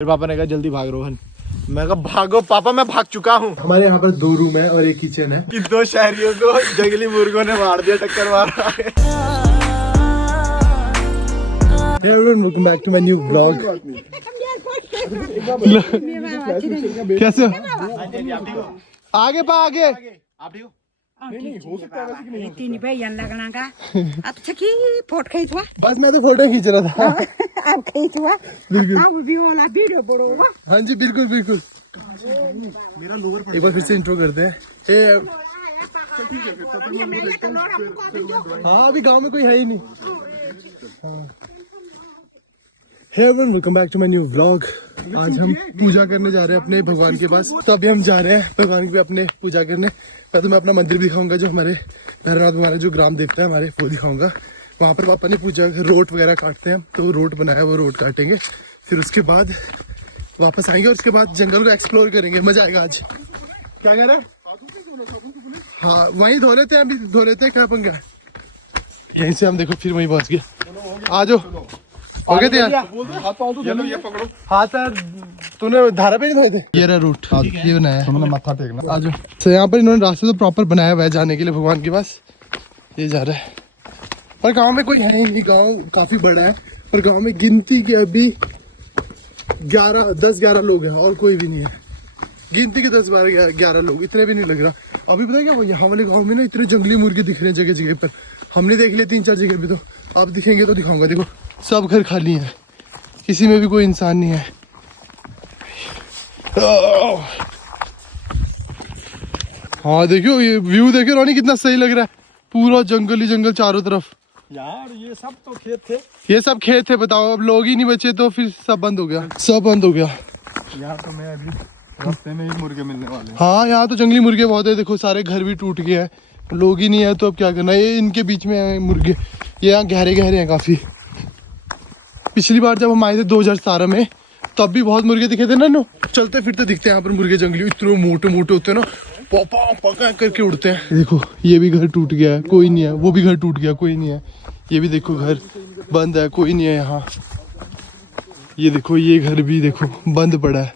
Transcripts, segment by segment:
फिर पापा ने कहा जल्दी भाग रोहन। मैं कहा भागो पापा, मैं भाग चुका हूँ। हमारे यहाँ पर 2 रूम है और एक किचन है कि 2 शहरियों को जंगली मुर्गों ने मार दिया, टक्कर मार रहा है। Hey everyone, welcome back to my new vlog. कैसे हो? आगे पा आगे। आप ठीक हो? तीन भाई लगना का अच्छा की फोटो खींचवा। बस मैं तो फोटो खींच रहा था। आप खींचवा भी वाला वीडियो बड़ोगा। हाँ जी बिल्कुल बिल्कुल। एक बार फिर से इंट्रो करते हैं। हाँ अभी गांव में कोई है ही नहीं। Hey everyone, welcome back to my new vlog. आज हम पूजा करने जा रहे हैं अपने भगवान के पास। तो अभी हम जा रहे हैं भगवान के अपने पूजा करने। मैं तुम्हें अपना मंदिर भी दिखाऊंगा, जो हमारे भैरवनाथ भगवान जो ग्राम देवता है हमारे, वो दिखाऊंगा। वहाँ पर पापा ने पूजा रोट वगैरह काटते हैं, तो वो रोट बनाया, वो रोट काटेंगे। फिर उसके बाद वापस आएंगे और उसके बाद जंगल को एक्सप्लोर करेंगे। मजा आएगा आज। क्या कह रहा है? हाँ वहीं धो लेते हैं, अभी धो लेते हैं। क्या पंगा है? यहीं से हम देखो फिर वहीं पहुँच गए। आ जाओ। हो गए थे यार। ये पकड़ो। हाथ तूने धारा पे नहीं धोए थे? ये रहा रूट, ये बनाया है। मत्था टेकना। आज तो यहाँ पर इन्होंने रास्ते तो प्रॉपर बनाया हुआ है जाने के लिए भगवान के पास। ये जा रहा है, पर गांव में कोई है ही नहीं। गांव काफी बड़ा है, पर गांव में गिनती के अभी 10-11 लोग हैं और कोई भी नहीं है। गिनती के 10-11 लोग, इतने भी नहीं लग रहा। अभी पता है क्या, वो यहाँ वाले गाँव में ना इतने जंगली मुर्गे दिख रहे हैं जगह जगह पर। हमने देख लिया 3-4 जगह पे, तो आप दिखेंगे तो दिखाऊंगा। देखो सब घर खाली है, किसी में भी कोई इंसान नहीं है। हाँ देखियो ये व्यू देखियो रोनी, कितना सही लग रहा है। पूरा जंगल ही जंगल चारों तरफ। यार ये सब तो खेत थे। ये सब खेत थे, बताओ। अब लोग ही नहीं बचे तो फिर सब बंद हो गया, सब बंद हो गया। यहाँ तो मैं अभी रास्ते में ही मुर्गे मिलने वाले हैं। हाँ यहाँ तो जंगली मुर्गे बहुत है। देखो सारे घर भी टूट गए हैं, लोग ही नहीं है, तो अब क्या करना है। ये इनके बीच में है मुर्गे, ये यहाँ गहरे गहरे हैं काफी। पिछली बार जब हम आए थे 2017 में, तब भी बहुत मुर्गे दिखे थे ना। नो चलते फिरते दिखते हैं यहाँ पर मुर्गे जंगली। इतने मोटे मोटे होते हैं ना, पॉपा पका करके उड़ते हैं। देखो ये भी घर टूट गया है, कोई नहीं है। वो भी घर टूट गया, कोई नहीं है। ये भी देखो घर बंद है, कोई नहीं है यहाँ। ये देखो ये घर भी देखो बंद पड़ा है,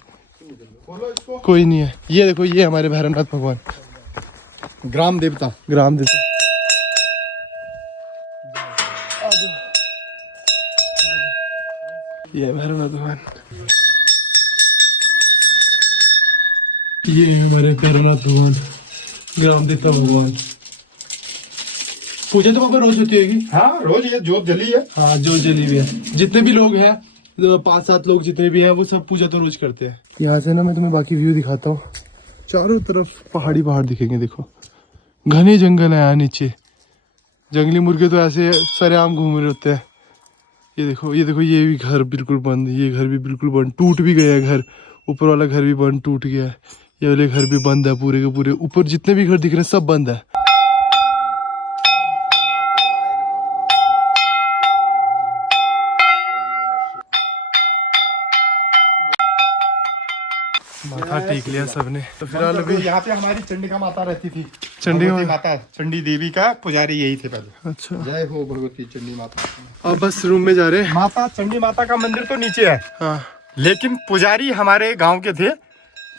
कोई नहीं है। ये देखो ये हमारे भैरवनाथ भगवान, ग्राम देवता। ग्राम देवता। ये भैरवनाथ भगवान, ये हमारे भैरवनाथ भगवान, ग्राम देवता भगवान। पूजा तो पापा रोज होती होगी? हाँ रोज ये जोत जली है। हाँ जो जली हुई है। जितने भी लोग हैं, 5-7 लोग जितने भी हैं, वो सब पूजा तो रोज करते हैं। यहाँ से ना मैं तुम्हें बाकी व्यू दिखाता हूँ। चारों तरफ पहाड़ी पहाड़ दिखेंगे। देखो घने जंगल है यहाँ नीचे। जंगली मुर्गे तो ऐसे सरेआम घूम रहे होते हैं। ये देखो ये देखो, ये भी घर बिल्कुल बंद। ये घर भी बिल्कुल बंद, टूट भी गया है घर। ऊपर वाला घर भी बंद, टूट गया है। ये वाले घर भी बंद है पूरे के पूरे। ऊपर जितने भी घर दिख रहे हैं सब बंद है। माथा टेक लिया सबने। तो फिलहाल अभी यहाँ पे हमारी चंडिका माता रहती थी। चंडी माता, चंडी देवी का पुजारी यही थे पहले। अच्छा, जय हो भगवती चंडी माता। अब बस रूम में जा रहे हैं। माता चंडी माता का मंदिर तो नीचे है, हाँ लेकिन पुजारी हमारे गांव के थे।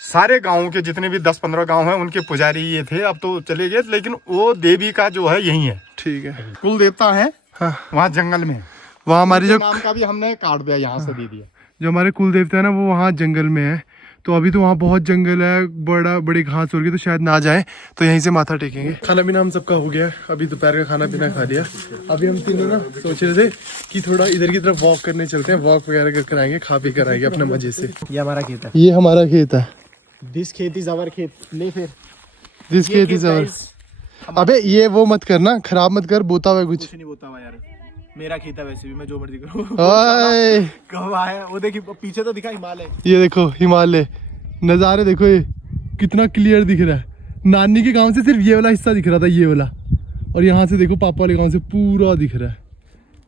सारे गांवों के जितने भी 10-15 गांव हैं, उनके पुजारी ये थे। अब तो चले गए, लेकिन वो देवी का जो है यही है। ठीक है। कुल देवता है हाँ वहाँ जंगल में। वहाँ हमारी जो नाम का भी हमने काट दिया, यहाँ से दे दिया। जो हमारे कुल देवता है ना, वो वहाँ जंगल में है। तो अभी तो वहाँ बहुत जंगल है, बड़ी घास हो रही है, तो शायद ना जाए। तो यहीं से माथा टेकेंगे। खाना पीना हम सबका हो गया है। अभी दोपहर का खाना पीना खा लिया। अभी हम तीनों ना सोच रहे थे कि थोड़ा इधर की तरफ वॉक करने चलते हैं। वॉक वगैरह कर आएंगे, खा पी कर आएंगे अपने मजे से। ये हमारा खेत है। ये हमारा खेत है। दिस खेत इज आवर खेत। ले फिर दिस खेत इज आवर। अबे ये वो मत करना, खराब मत कर। बोता हुआ कुछ नहीं बोता हुआ यार, मेरा खेत है वैसे भी, मैं जो मर्जी करूँ। ओए कब आया वो देखिए, पीछे तो दिखा हिमालय। ये देखो हिमालय, नज़ारे देखो, ये कितना क्लियर दिख रहा है। नानी के गांव से सिर्फ ये वाला हिस्सा दिख रहा था, ये वाला। और यहाँ से देखो पापा वाले गांव से पूरा दिख रहा है।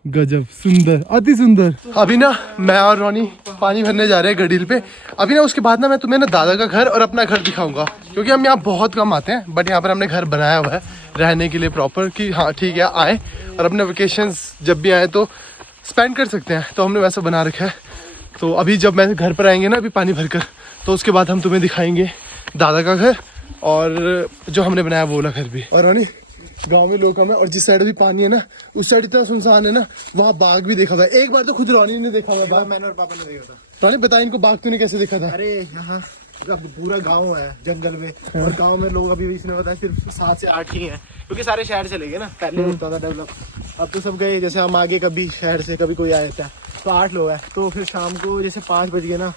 गजब सुंदर, अति सुंदर। अभी ना मैं और रोनी पानी भरने जा रहे हैं गडील पे। अभी ना उसके बाद ना मैं तुम्हें ना दादा का घर और अपना घर दिखाऊंगा, क्योंकि हम यहाँ बहुत कम आते हैं। बट यहाँ पर हमने घर बनाया हुआ है रहने के लिए प्रॉपर, कि हाँ ठीक है आए और अपने वेकेशंस जब भी आए तो स्पेंड कर सकते हैं। तो हमने वैसा बना रखा है। तो अभी जब मैं घर पर आएंगे ना अभी पानी भरकर, तो उसके बाद हम तुम्हें दिखाएंगे दादा का घर और जो हमने बनाया वो वाला घर भी। और रानी गांव में लोग कम है और जिस साइड भी पानी है ना उस साइड इतना सुनसान है ना, वहाँ बाघ भी देखा हुआ है। एक बार तो खुद रानी ने देखा हुआ है बाघ। मैंने और पापा ने देखा था। रानी बता इनको बाघ तूने कैसे देखा था? अरे यहाँ पूरा गांव है जंगल में, और गांव में लोग अभी इसने बताया सिर्फ 7 से 8 ही हैं, क्योंकि सारे शहर चले गए ना। पहले होता था डेवलप, अब तो सब गए। जैसे हम आगे कभी शहर से कभी कोई आया था तो 8 लोग हैं, तो फिर शाम को जैसे 5 बज गए ना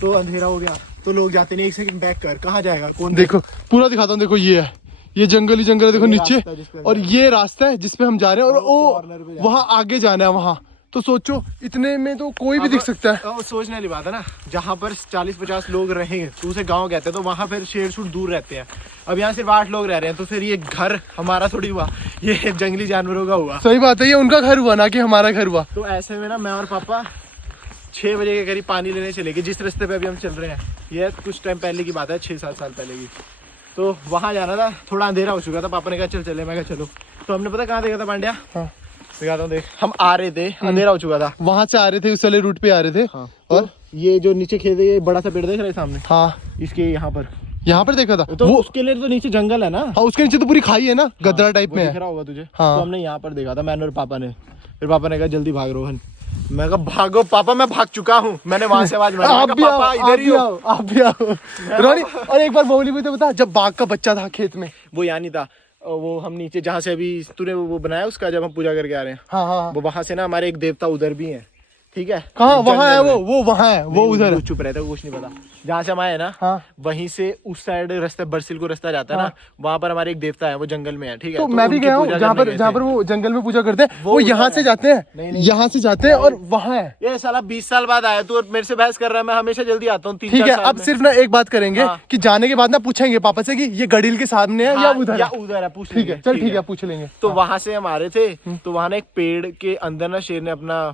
तो अंधेरा हो गया, तो लोग जाते नहीं। 1 सेकंड बैक कर, कहाँ जाएगा कौन? देखो पूरा दिखाता हूँ। देखो ये है, ये जंगल ही जंगल है देखो नीचे, और ये रास्ता है जिसपे हम जा रहे हैं, और वो वहाँ आगे जाना है वहाँ। तो सोचो इतने में तो कोई भी दिख सकता है। वो सोचने वाली बात है ना, जहाँ पर 40-50 लोग रहेंगे तो उसे गांव कहते हैं, तो वहाँ फिर शेर शूट दूर रहते हैं। अब यहाँ सिर्फ 8 लोग रह रहे हैं, तो फिर ये घर हमारा थोड़ी हुआ, ये जंगली जानवरों का हुआ। सही बात है, ये उनका घर हुआ ना कि हमारा घर हुआ। तो ऐसे में ना मैं और पापा 6 बजे के करीब पानी लेने चले गए, जिस रास्ते पे अभी हम चल रहे हैं। ये कुछ टाइम पहले की बात है, 6-7 साल पहले की। तो वहाँ जाना था, थोड़ा अंधेरा हो चुका था। पापा ने कहा चल चले, मैं कहा चलो। तो हमने पता कहाँ देखा था पांड्या? हाँ दिखाता हूँ देख, हम आ रहे थे, अंधेरा हो चुका था, वहां से आ रहे थे, उस वाले रूट पे आ रहे थे। हाँ। और तो ये जो नीचे खेत है, ये बड़ा सा पेड़ देख रहे हैं सामने? हाँ इसके यहाँ पर देखा था तो वो। उसके लिए तो नीचे जंगल है ना। हाँ उसके नीचे तो पूरी खाई है ना, गदरा टाइप में दिख है। रहा होगा तुझे। हाँ। तो हमने यहाँ पर देखा था, मैंने और पापा ने। फिर पापा ने कहा जल्दी भाग रोहन। मैं कहा भागो पापा, मैं भाग चुका हूँ। मैंने वहां से आवाज मारी, आप भी आओ, पापा इधर ही हो। आप भी आओ रोनी। और एक बार बोली भी तो बता, जब बाघ का बच्चा था खेत में, वो यहाँ नहीं था, वो हम नीचे जहाँ से अभी तूने वो बनाया उसका, जब हम पूजा करके आ रहे हैं, हाँ वो वहां से ना हमारे एक देवता उधर भी है, ठीक है? कहाँ? वहाँ है जंगल में। वो वहाँ है, वो उधर है। चुप रहता है, कुछ नहीं पता। जहाँ से हम आए ना, हाँ। वहीं से उस साइड रास्ता बरसिल को रास्ता जाता है ना, वहाँ पर हमारे एक देवता है, वो जंगल में है, ठीक है? तो मैं भी उनकी गया हूँ पूजा जहाँ करने पर गए जहाँ थे। पर वो जंगल में पूजा करते हैं, वो उधर यहाँ है। से जाते हैं, नहीं। यहाँ से जाते हैं और वहाँ है। ये साला 20 साल बाद आया तू और मेरे से बहस कर रहा है। मैं हमेशा जल्दी आता हूँ, 3-4 ठीक है, साल अब में। सिर्फ ना एक बात करेंगे हाँ। कि जाने के बाद ना पूछेंगे पापा से कि ये गड़ील के सामने है या हाँ, उधर या है। उधर है, पूछ ठीक लेंगे, है, चल ठीक है, पूछ लेंगे। तो वहां से हम आ रहे थे, तो वहां ना एक पेड़ के अंदर ना शेर ने अपना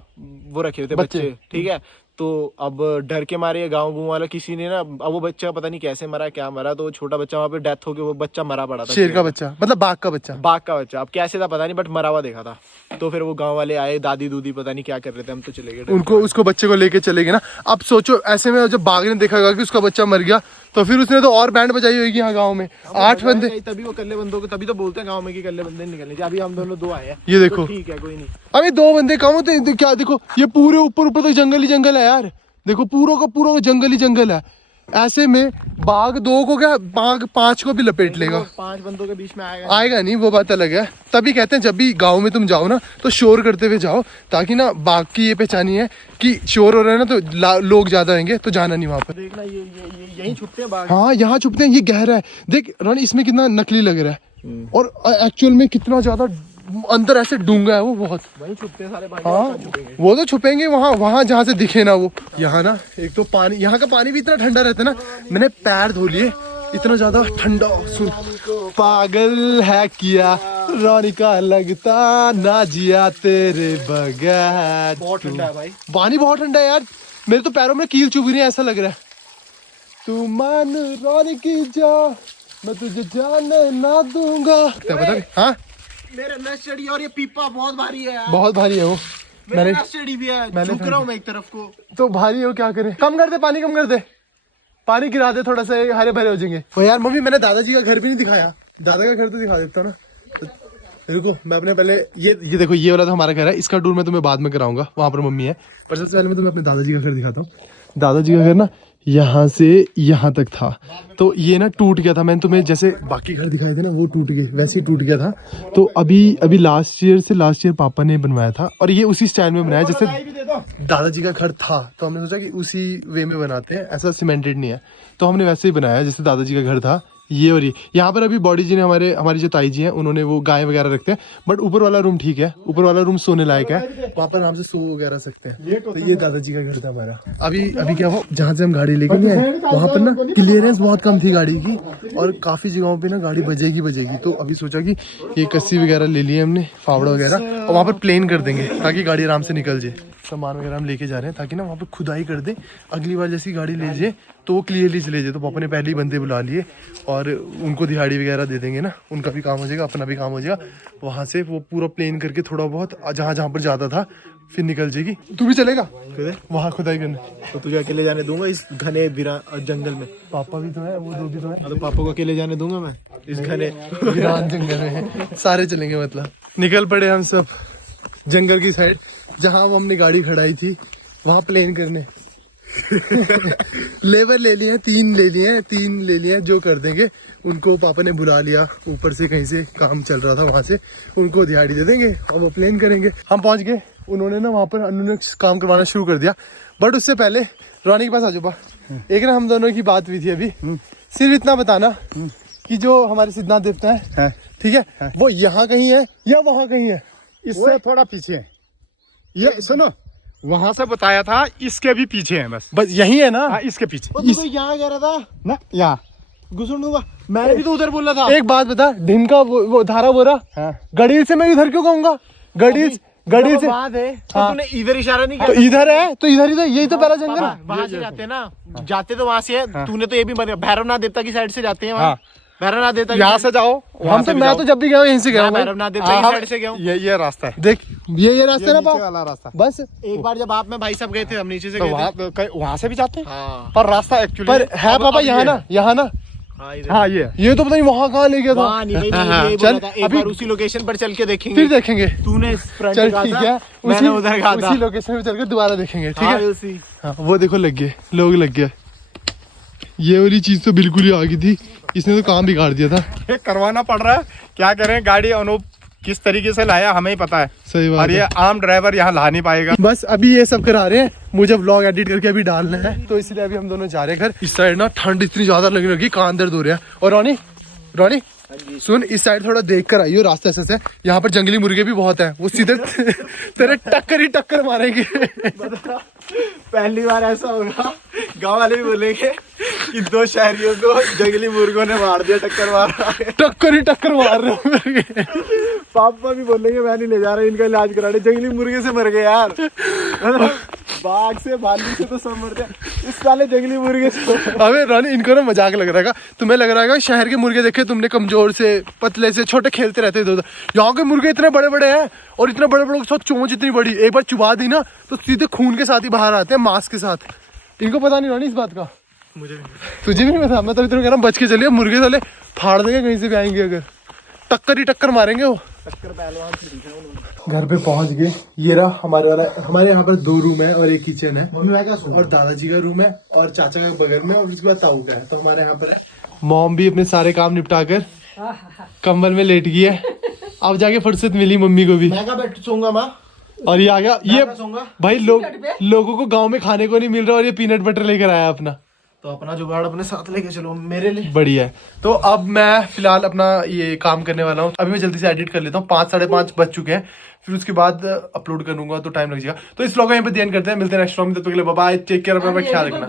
वो रखे हुए थे बच्चे, ठीक है? तो अब डर के मारे गाँव वाला किसी ने ना, अब वो बच्चा पता नहीं कैसे मरा, क्या मरा, तो छोटा बच्चा वहाँ पे डेथ हो गई, वो बच्चा मरा पड़ा था। शेर का बच्चा मतलब बाघ का बच्चा। बाघ का बच्चा, अब कैसे था पता नहीं, बट मरा हुआ देखा था। तो फिर वो गांव वाले आए, दादी दूदी पता नहीं क्या कर रहे थे, हम तो चले गए। उनको उसको बच्चे को लेके चले गए ना। अब सोचो ऐसे में जब बाघ ने देखा होगा कि उसका बच्चा मर गया, तो फिर उसने तो और बैंड बजाई होगी यहाँ गाँव में। 8 बंदे, तभी वो कल्ले बंदों को, तभी तो बोलते हैं गाँव में कि कल्ले बंदे निकलने चाहिए। अभी हम दोनों 2 आए हैं, ये देखो। तो ठीक है, कोई नहीं। अभी 2 बंदे कम होते हैं क्या? देखो ये पूरे ऊपर ऊपर तक जंगल ही जंगल है यार। देखो पूरा जंगल ही जंगल है। ऐसे में बाघ 2 को क्या, बाघ 5 को भी लपेट लेगा। 5 बंदों के बीच में आएगा नहीं, वो बात अलग है। तभी कहते हैं जब भी गांव में तुम जाओ ना तो शोर करते हुए जाओ, ताकि ना बाघ की ये पहचानी है कि शोर हो रहा है ना तो लोग ज्यादा आएंगे, तो जाना नहीं वहां पर। देखना, ये यहीं छुपते हैं बाघ। हाँ यहाँ छुपते हैं। ये गहरा है देख रोनी, इसमें कितना नकली लग रहा है और एक्चुअल में कितना ज्यादा अंदर ऐसे डूंगा है वो बहुत। वहीं छुपते हैं सारे बाघ। हाँ वो तो छुपेंगे वहाँ जहाँ से दिखे ना वो। यहाँ ना एक तो पानी, यहाँ का पानी भी इतना ठंडा रहता है ना, मैंने पैर धो लिए, इतना ज्यादा ठंडा। सुन, पागल है किया रोनी का लगता ना जिया तेरे बगैर। बहुत ठंडा है भाई, पानी बहुत ठंडा है यार, मेरे तो पैरों में कील चुभ रही है, ऐसा लग रहा है। तू मान रोनी की जा, मैं तुझे जाने ना दूंगा। क्या पता? हाँ मेरे नस चढ़ी, और ये पीपा बहुत भारी है यार। बहुत भारी है वो। मेरे नस चढ़ी भी है, झुक रहा हूँ मैं एक तरफ को। तो भारी हो, क्या करें? कम कर दे पानी, कम कर दे पानी, गिरा दे थोड़ा सा, हरे भरे हो जाएंगे। तो यार मम्मी, मैंने दादाजी का घर भी नहीं दिखाया। दादा का घर तो दिखा देता हूँ ना। रुको, मैं अपने पहले ये देखो, ये वाला तो हमारा घर है, इसका टूर मैं तुम्हें बाद में कराऊंगा, वहां पर मम्मी है। पर सबसे पहले मैं तुम्हें अपने दादाजी का घर दिखाता हूँ। दादाजी का घर ना यहाँ से यहाँ तक था, तो ये ना टूट गया था। मैंने तुम्हें जैसे बाकी घर दिखाए थे ना, वो टूट गए, वैसे ही टूट गया था। तो अभी लास्ट ईयर पापा ने बनवाया था, और ये उसी स्टाइल में बनाया जैसे दादाजी का घर था। तो हमने सोचा कि उसी वे में बनाते हैं, ऐसा सीमेंटेड नहीं है, तो हमने वैसे ही बनाया जैसे दादाजी का घर था। ये और ये यहाँ पर अभी बॉडी जी ने हमारी जो ताई जी हैं, उन्होंने वो गाय वगैरह रखते हैं, बट ऊपर वाला रूम ठीक है, ऊपर वाला रूम सोने लायक है, वहाँ पर आराम से सो वगैरह सकते हैं। तो ये दादाजी का घर था हमारा। अभी क्या हुआ, जहाँ से हम गाड़ी लेके नहीं आए वहाँ पर ना क्लियरेंस बहुत कम थी गाड़ी की, और काफी जगहों पे ना गाड़ी बजेगी। तो अभी सोचा कि ये कस्सी वगैरह ले लिए हमने, फावड़ा वगैरह, और वहाँ पर प्लेन कर देंगे ताकि गाड़ी आराम से निकल जाए। सामान वगैरह हम लेके जा रहे हैं ताकि ना वहाँ पे खुदाई कर दे, अगली बार जैसी गाड़ी ले जाए तो वो क्लियरली चले जाए। तो पापा ने पहले ही बंदे बुला लिए और उनको दिहाड़ी वगैरह दे देंगे ना, उनका भी काम हो जाएगा, अपना भी काम हो जाएगा। वहाँ से वो पूरा प्लेन करके थोड़ा बहुत जहाँ जहाँ पर ज़्यादा था फिर निकल जाएगी। तू भी चलेगा वहाँ खुदाई करने? तो तुझे अकेले जाने दूंगा इस घने वीरान जंगल में? पापा भी तो है, वो दो भी तो है। तो पापा को अकेले जाने दूंगा मैं इस घने वीरान जंगल में? सारे चलेंगे मतलब। निकल पड़े हम सब जंगल की साइड जहाँ वो हमने गाड़ी खड़ाई थी वहाँ प्लेन करने। लेबर ले लिए हैं, 3 ले लिए हैं जो कर देंगे। उनको पापा ने बुला लिया, ऊपर से कहीं से काम चल रहा था वहाँ से, उनको दिहाड़ी दे देंगे और वो प्लेन करेंगे। हम पहुँच गए, उन्होंने ना वहाँ पर उन्होंने काम करवाना शुरू कर दिया। बट उससे पहले रोनी के पास आ जाओ। एक ना हम दोनों की बात हुई थी अभी, सिर्फ इतना बताना कि जो हमारे सिद्धनाथ देवता है, ठीक है, वो यहाँ कहीं है या वहाँ कहीं है? इससे थोड़ा पीछे है। ये सुनो, वहां से बताया था, इसके भी पीछे है, बस यही है ना? हाँ, इसके पीछे। तो यहाँ कह रहा था ना, यहाँ घुसड़ दूंगा। मैंने भी तो उधर बोला था। एक बात बता, ढिम का वो धारा बोरा, गड़ील से मैं इधर क्यों कहूँगा? गड़ील से बात है, तो तूने इधर इशारा नहीं तो किया? इधर है तो इधर ही तो, यही तो पहला जंगल है। वहां से जाते हैं ना, जाते तो वहां से है। तूने तो ये भी बताया भैरवनाथ देवता की साइड से जाते हैं वहाँ। भैरवनाथ देवता की यहाँ से जाओ। हम तो, मैं तो जब भी गया हूँ यहीं से गया हूँ। भैरवनाथ देवता की साइड से गया हूँ। ये रास्ता है, देख ये रास्ता ना नीचे वाला रास्ता। बस। एक बार जब आप में भाई सब गए थे, हम नीचे से तो गए थे। वहाँ से भी जाते हैं, हाँ पर रास्ता एक्चुअली पर है पापा यहाँ ना, यहाँ ना। हाँ, ये तो पता नहीं वहाँ कहाँ ले गया था। वहाँ नहीं, यही चल, बोला था। एक अभी- बार उसी लोकेशन पर चल के देखेंगे। फिर देखेंगे। तूने फ्रंट चल कहा ठीक था, है, मैंने उधर कहा था। उसी लोकेशन पे चलकर दोबारा देखेंगे, ठीक हाँ, है? उसी। हाँ, वो देखो लग गए, लोग लग गए। ये वाली चीज तो बिल्कुल ही आ गई थी, इसने तो काम बिगाड़ दिया था। ये करवाना पड़ रहा है, क्या करें। गाड़ी अनूप किस तरीके से लाया हमें ही पता है, सही बात और ये है। आम ड्राइवर यहाँ ला नहीं पाएगा। बस अभी ये सब करा रहे हैं, मुझे व्लॉग एडिट करके अभी डालना है, तो इसलिए अभी हम दोनों जा रहे हैं घर। इस साइड ना ठंड इतनी ज्यादा लगने लगी, कान दर्द हो रहा है। और रोनी सुन, इस साइड थोड़ा देख कर आइयो, रास्ता ऐसा है, यहाँ पर जंगली मुर्गे भी बहुत है, वो सीधे तेरे टक्कर मारेंगे। पहली बार ऐसा होगा, गांव वाले भी बोलेंगे कि 2 शहरियों को जंगली मुर्गों ने मार दिया, टक्कर मार रहा है। टक्कर मार रहे हो। पापा भी बोलेंगे मैं नहीं ले जा रहा इनका इलाज कराने, जंगली मुर्गे से मर गए यार। बाघ से, भालू से तो सब मरते हैं, इस साले जंगली मुर्गे से। अबे रानी, इनको ना मजाक लग रहा है, तुम्हें लग रहा है शहर के मुर्गे देखे तुमने, कमजोर से पतले से छोटे खेलते रहते इधर उधर। यहाँ के मुर्गे इतने बड़े बड़े हैं, और इतने बड़े बड़े के साथ चोंच इतनी बड़ी, एक बार चुबा दी ना तो सीधे खून के साथ ही बाहर आते हैं, मांस के साथ। इनको पता नहीं रानी इस बात का? मुझे भी तुझे भी नहीं पता? मैं तो इतना कह रहा हूँ बच के चलिए, मुर्गे साले फाड़ देंगे कहीं से भी आएंगे, अगर टक्कर मारेंगे वो। टक्कर पहलवान से दिखा उन्होंने। घर पे पहुंच गए। ये रहा हमारे यहाँ पर 2 रूम है और एक किचन है, मम्मी भाई का सो और दादाजी का रूम है, और चाचा का बगल में, और उसके बाद ताऊ का है। तो हमारे यहाँ पर है। मॉम भी अपने सारे काम निपटा कर कंबल में लेट गई है, अब जाके फुर्सत मिली मम्मी को भी। मैं कहाँ बैठ सोऊंगा माँ? और ये आ गया, ये सोऊंगा भाई लोगों को गांव में खाने को नहीं मिल रहा, और ये पीनट बटर लेकर आया अपना। तो अपना जुगाड़ अपने साथ लेके चलो मेरे लिए। बढ़िया है। तो अब मैं फिलहाल अपना ये काम करने वाला हूँ, अभी मैं जल्दी से एडिट कर लेता हूँ। 5 साढ़े 5 बज चुके हैं, फिर उसके बाद अपलोड करूंगा तो टाइम लग जाएगा। तो इस व्लॉग को यहीं पे ध्यान करते हैं, मिलते हैं नेक्स्ट व्लॉग में। तब तक के लिए बाय बाय, टेक केयर, अपना ख्याल रखना।